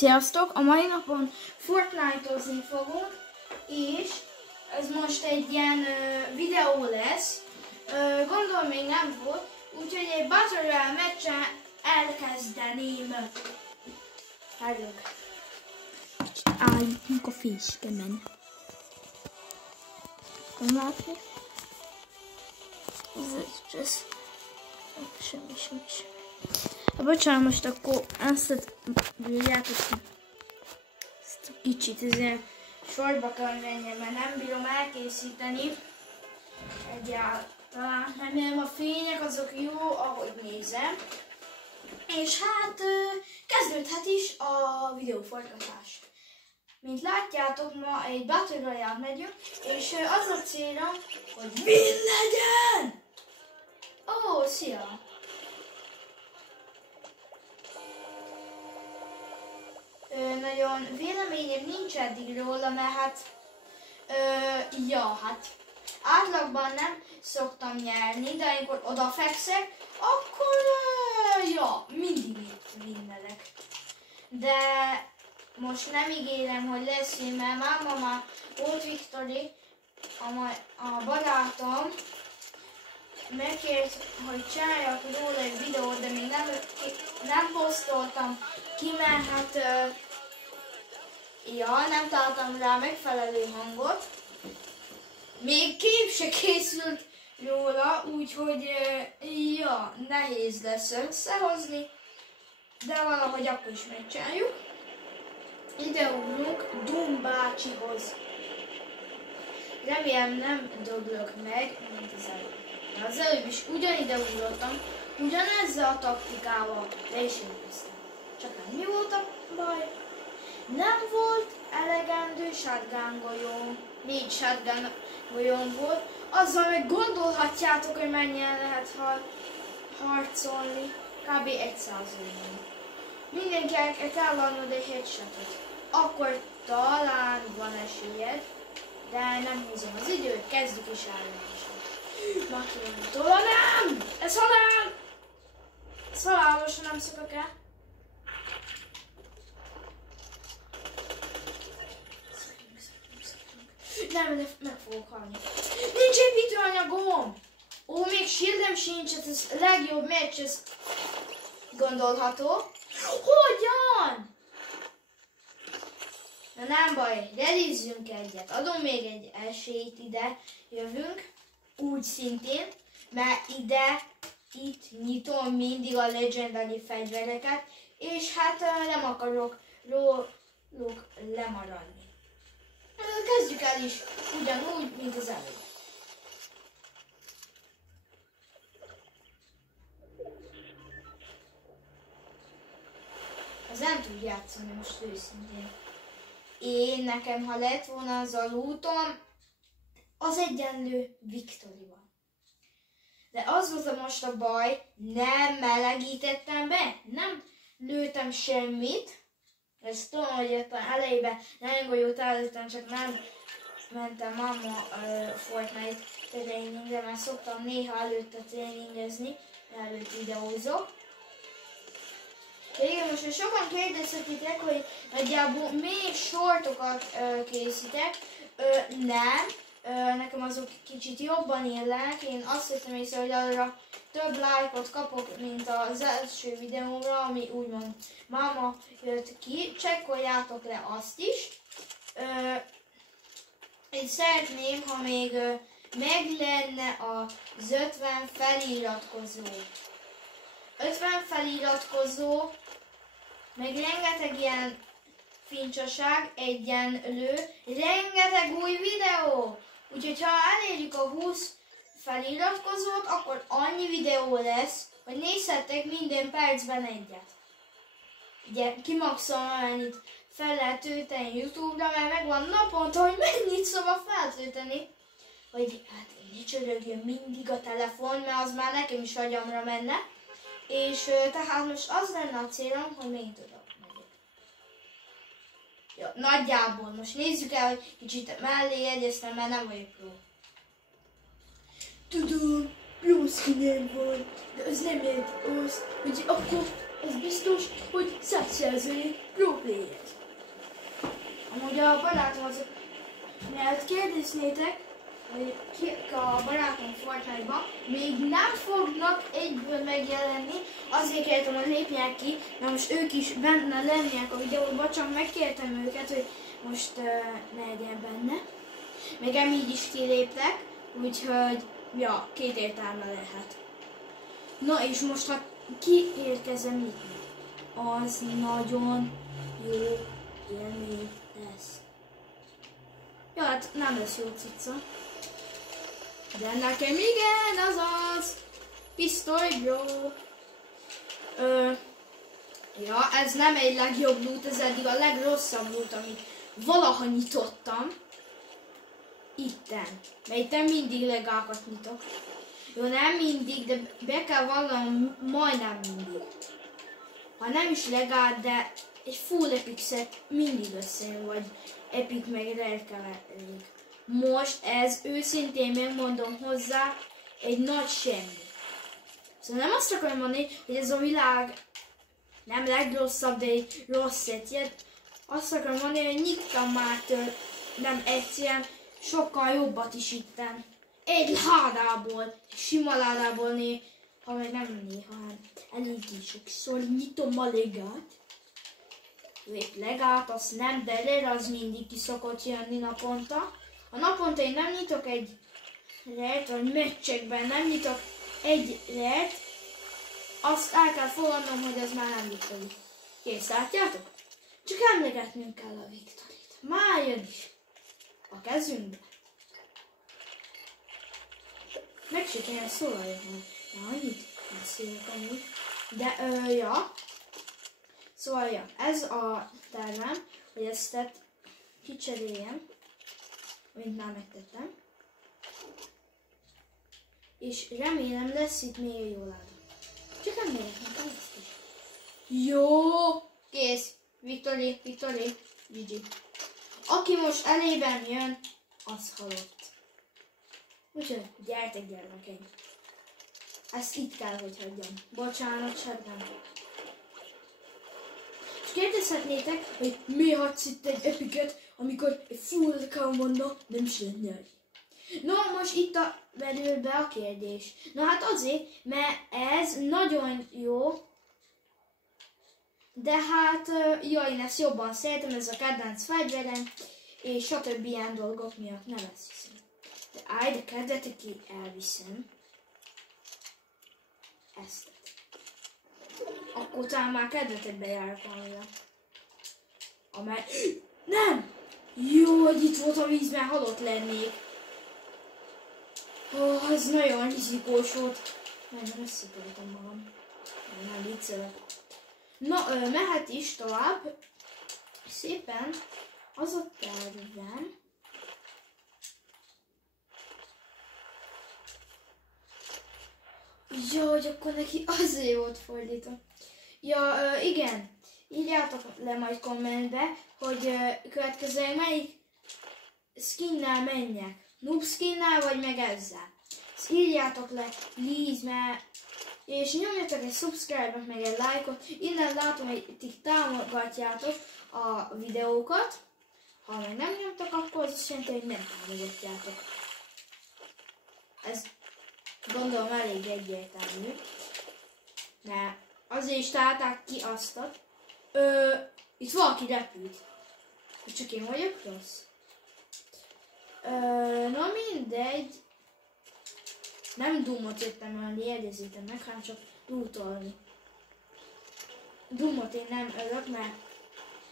Sziasztok! A mai napon Fortnite-ozni fogunk, és ez most egy ilyen videó lesz. Gondolom még nem volt, úgyhogy egy Battle Royale meccsen elkezdeném. Várjunk. Állítunk a fészkemen. Nem látni? Ez semmi. Bocsánat, most akkor ezt bírjátok, ezt a kicsit ezért sorba kell menjem, mert nem bírom elkészíteni. Egyáltalán remélem a fények azok jó, ahogy nézem. És hát kezdődhet is a videóforgatás. Mint látjátok, ma egy Battle Royale megyünk, és az a célom, hogy win legyen! Ó, szia! Nagyon véleményem nincs eddig róla, mert hát, átlagban nem szoktam nyerni, de amikor odafekszek, akkor, mindig vinnerek. De most nem ígérem, hogy lesz, mert máma már volt Viktori, a barátom, megkért, hogy csináljak róla egy videót, de még nem posztoltam ki, mert hát, nem találtam rá megfelelő hangot. Még kép se készült róla, úgyhogy, nehéz lesz összehozni, de valahogy akkor is megcsináljuk. Ide ugrunk Doom bácsihoz. Remélem nem döglök meg, mint az előbb. Az előbb is ugyanide ugrottam, ugyanezzel a taktikával le is érkeztem. Csak ennyi volt a baj. Nem volt elegendő shotgun golyóm. 4 shotgun golyóm volt. Azzal meg gondolhatjátok, hogy mennyien lehet harcolni. Kb. 100 olyan. Mindenkinek kell adnod egy headshotot. Akkor talán van esélyed, de nem húzom az időt, kezdjük is állással. Nem! Ez halál! Ez halálos, nem szokok el. Nem, meg fogok halni. Nincs építőanyagom! Ó, még shieldem sincs, ez a legjobb meccs, ez gondolható. Hogyan? Na nem baj, redizzünk egyet. Adom még egy esélyt, ide jövünk. Úgy szintén, mert itt nyitom mindig a legendary fegyvereket, és hát nem akarok róluk lemaradni. Kezdjük el is ugyanúgy, mint az előbb. Ez nem tud játszani most őszintén. Nekem, ha lett volna az a lootom, az egyenlő Viktorival. De az volt most a baj, nem melegítettem be, nem lőttem semmit. Ezt tudom, hogy itt elejében nagyon golyót előttem, csak nem mentem máma Fortnite tréningre, mert szoktam néha előtte tréningezni, előtt videózok. De igen, most hogy sokan kérdezhetitek, hogy nagyjából még shortokat készítek. Nem. Nekem azok kicsit jobban illenek, én azt vettem észre, hogy arra több lájkot kapok, mint az első videómra, ami úgymond máma jött ki. Csekkoljátok le azt is. Én szeretném, ha még meg lenne az 50 feliratkozó. 50 feliratkozó, meg rengeteg ilyen fincsaság, egyenlő, rengeteg új videó. Úgyhogy ha elérjük a 20 feliratkozót, akkor annyi videó lesz, hogy nézhettek minden percben egyet. Ugye kimaxolom, amennyit fel lehet tölteni YouTube-ra, mert megvan naponta, hogy mennyit szóval feltölteni. Hogy hát ne csörögjön mindig a telefon, mert az már nekem is agyamra menne. És tehát most az lenne a célom, hogy még oda megyek. Jó, nagyjából. Most nézzük el, hogy kicsit mellé jegyeztem, mert nem vagyok pro. Tudom, jó színem van, de az nem jelenti azt, hogy akkor ez biztos, hogy szerzői pro-player. Amúgy a barátom az, mert kérdeznétek, hogy kik a barátom Fortnite-ban, még nem fognak egyből megjelenni, azért kértem, hogy lépjenek ki, mert most ők is benne lennének a videóban, csak megkértem őket, hogy most ne legyen benne. Meg így is kiléptek, úgyhogy ja, 2 értelme lehet. Na és most ha kiérkezem itt, az nagyon jó élmény lesz. Ja, hát nem lesz jó cica. De nekem igen, azaz! Pisztoly, bro! Ja, ez nem egy legjobb loot, ez eddig a legrosszabb loot, amit valaha nyitottam. Itten. Mert itten mindig legákat nyitok. Jó, nem mindig, de be kell vallanom, majdnem mindig. Ha nem is legál, de egy full epic set mindig összejön, vagy epic meg rare keverék. Most ez őszintén megmondom hozzá egy nagy semmi. Szóval nem azt akarom mondani, hogy ez a világ nem legrosszabb, de egy rossz setje. Azt akarom mondani, hogy nyittam már nem egyszerűen, sokkal jobbat is itten. Egy ládából, sima ládából ha meg nem néha, hanem eléggé sokszor nyitom a legát. Épp legát, azt nem, de rare az mindig ki szokott jönni naponta. A naponta én nem nyitok egy rare-t, vagy meccsekben nem nyitok egy rare-t, azt el kell fogadnom, hogy az már nem Victory. Kész, látjátok? Csak emlegetnünk kell a Victoryt. Már jön is. A kezünkbe. Meg se kell szólalni, na annyit beszélek amúgy. De ja. Szóval ja, ez a tervem, hogy ezt kicseréljem, mint már megtettem. És remélem lesz itt még egy jó láda. Csak emlékszem nekem ezt is. Jó! Kész! Victory, GG. Aki most elében jön, az halott. Úgyhogy gyertek gyermekeim. Ezt itt kell, hogy hagyjam. Bocsánat, nem. És kérdezhetnétek, hogy mi hagysz itt egy epicet, amikor egy full account nem is lenne. No, most itt belül be a kérdés. Na hát azért, mert ez nagyon jó, de hát, ja, én ezt jobban szeretem, ez a kedvenc fegyverem, és stb. Ilyen dolgok miatt nem ezt hiszem. De állj, de kedvetek ki elviszem ezt. Akkor talán már kedvetekbe járok valamivel. Amely... Nem! Jó, hogy itt volt a víz, mert halott lennék. Oh, ez nagyon rizikós volt. Nagyon összetöltem magam. Nem viccelek. Na, mehet is tovább. Szépen az a tervem. Ja, hogy akkor neki azért volt fordítva. Ja, igen. Írjátok le majd kommentbe, hogy következően melyik skinnel menjek. Noob skinnel vagy meg ezzel. Ezt írjátok le, please, mert... És nyomjatok egy subscribe-ot, meg egy like-ot. Innen látom, hogy ti támogatjátok a videókat. Ha meg nem nyomtak, akkor az azt jelenti, hogy nem támogatjátok. Ez gondolom elég egyértelmű. Mert azért is találták ki aztat. Itt valaki repült. Csak én vagyok rossz. Na mindegy. Nem Doomot jöttem ölni, jegyezzétek meg, hanem csak lootolni. Doomot én nem ölök, mert,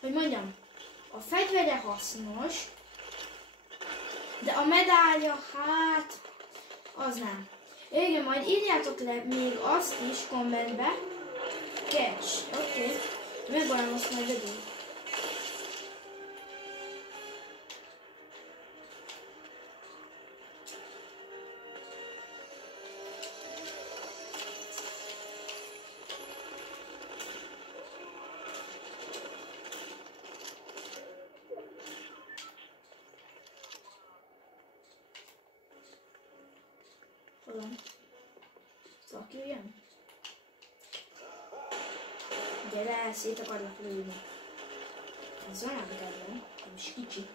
hogy mondjam, a fegyvere hasznos, de a medálja, hát, az nem. Igen, majd írjátok le még azt is kommentbe. Catch, oké. Megvarom azt majd adjuk. Valaki jöjjön? Gyere, szét akarlak lőni. Ez olyan kedvem, nem is kicsi.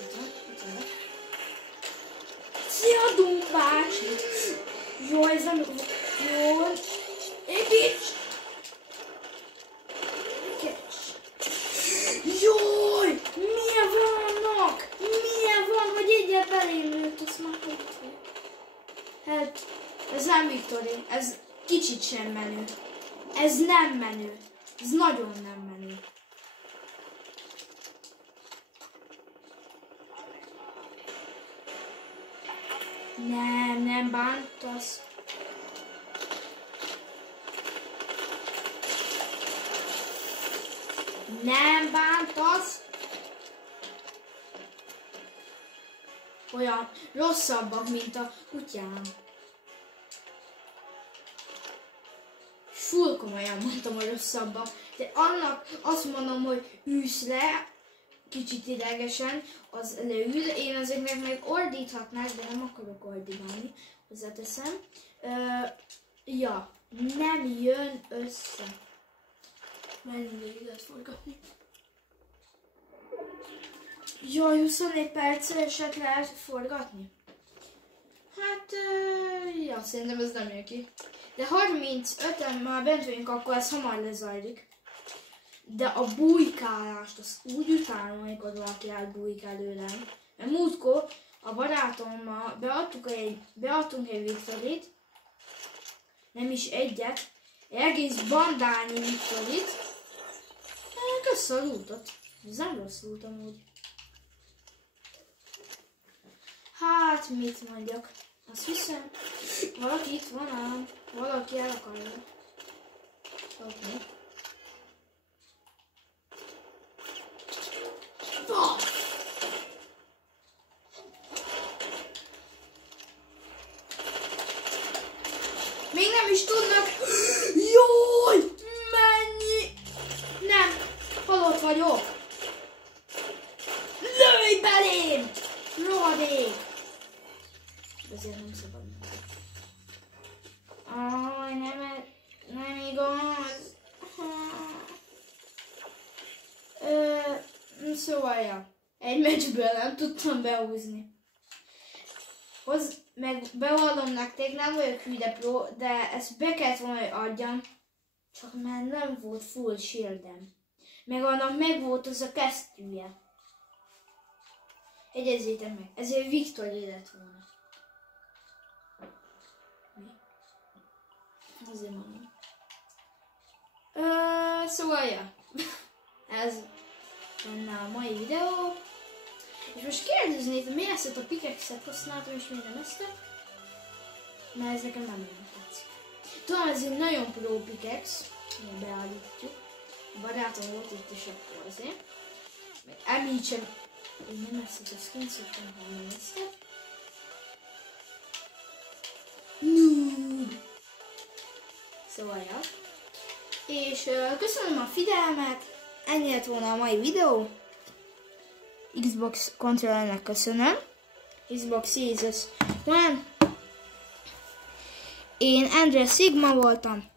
Itt van. Szia, Dumbácsi! Jó, ez nem... Jó... Építs! Jaj! Milyen vannak? Milyen van, hogy egyet belém lőtt, azt már hogy. Hát, ez nem Victory, ez kicsit sem menő. Ez nem menő. Ez nagyon nem menő. Nem bántasz. Nem bántasz. Olyan rosszabbak, mint a kutyám. Full komolyan mondtam, hogy rosszabbak. De annak azt mondom, hogy ülsz le, kicsit idegesen, az leül. Én ezeknek meg ordíthatnák, de nem akarok ordítani, hozzáteszem. Ja, nem jön össze. Mennyire lehet forgatni. Jaj, 24 perceset lehet forgatni? Hát, ja, szerintem ez nem jön ki. De 35-en már bent vagyunk, akkor ez hamar lezajlik. De a bujkálást, azt úgy utálom, amikor valaki elbújik előlem. Mert múltkor a barátommal beadtunk egy Victoryt, nem is egyet, egész bandányi Victoryt. Kösz a lootot. Ez nem rossz loot amúgy. Hát, mit mondjak? Azt hiszem, valaki itt van ám. Valaki el akarja. Oké. Még nem is tudnak. Jaj! Mennyi! Nem! Halott vagyok! Lőj belém! Rohadék! Ezért nem szabad. Nem igaz. Szóval, ja. Egy meccsből nem tudtam behúzni. Meg bevallom nektek, nem vagyok hűde pro, de ezt be kellett volna, hogy adjam. Csak már nem volt full shieldem. Meg annak meg volt az a kesztyűje. Egyezzétek meg, ezért Victory lett volna. Mi? Azért mondom. Szóval, ja. Ez lenne a mai videó. És most kérdeznétek, miért ezt a pickaxe-et használtam, és miért nem ezt? Mert ez nekem nem nagyon tetszik. Tudom, ez egy nagyon pro pickaxe, beállítjuk. A barátom volt itt is akkor azért. Meg említsem, én nem ezt a skin szoktam, hanem ezt. Noob! Szóval, ja. És köszönöm a figyelmet, ennyi lett volna a mai videó. Xbox controllernek köszönöm. Xbox Series One. Én Andrea Sigma voltam.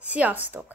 Sziasztok!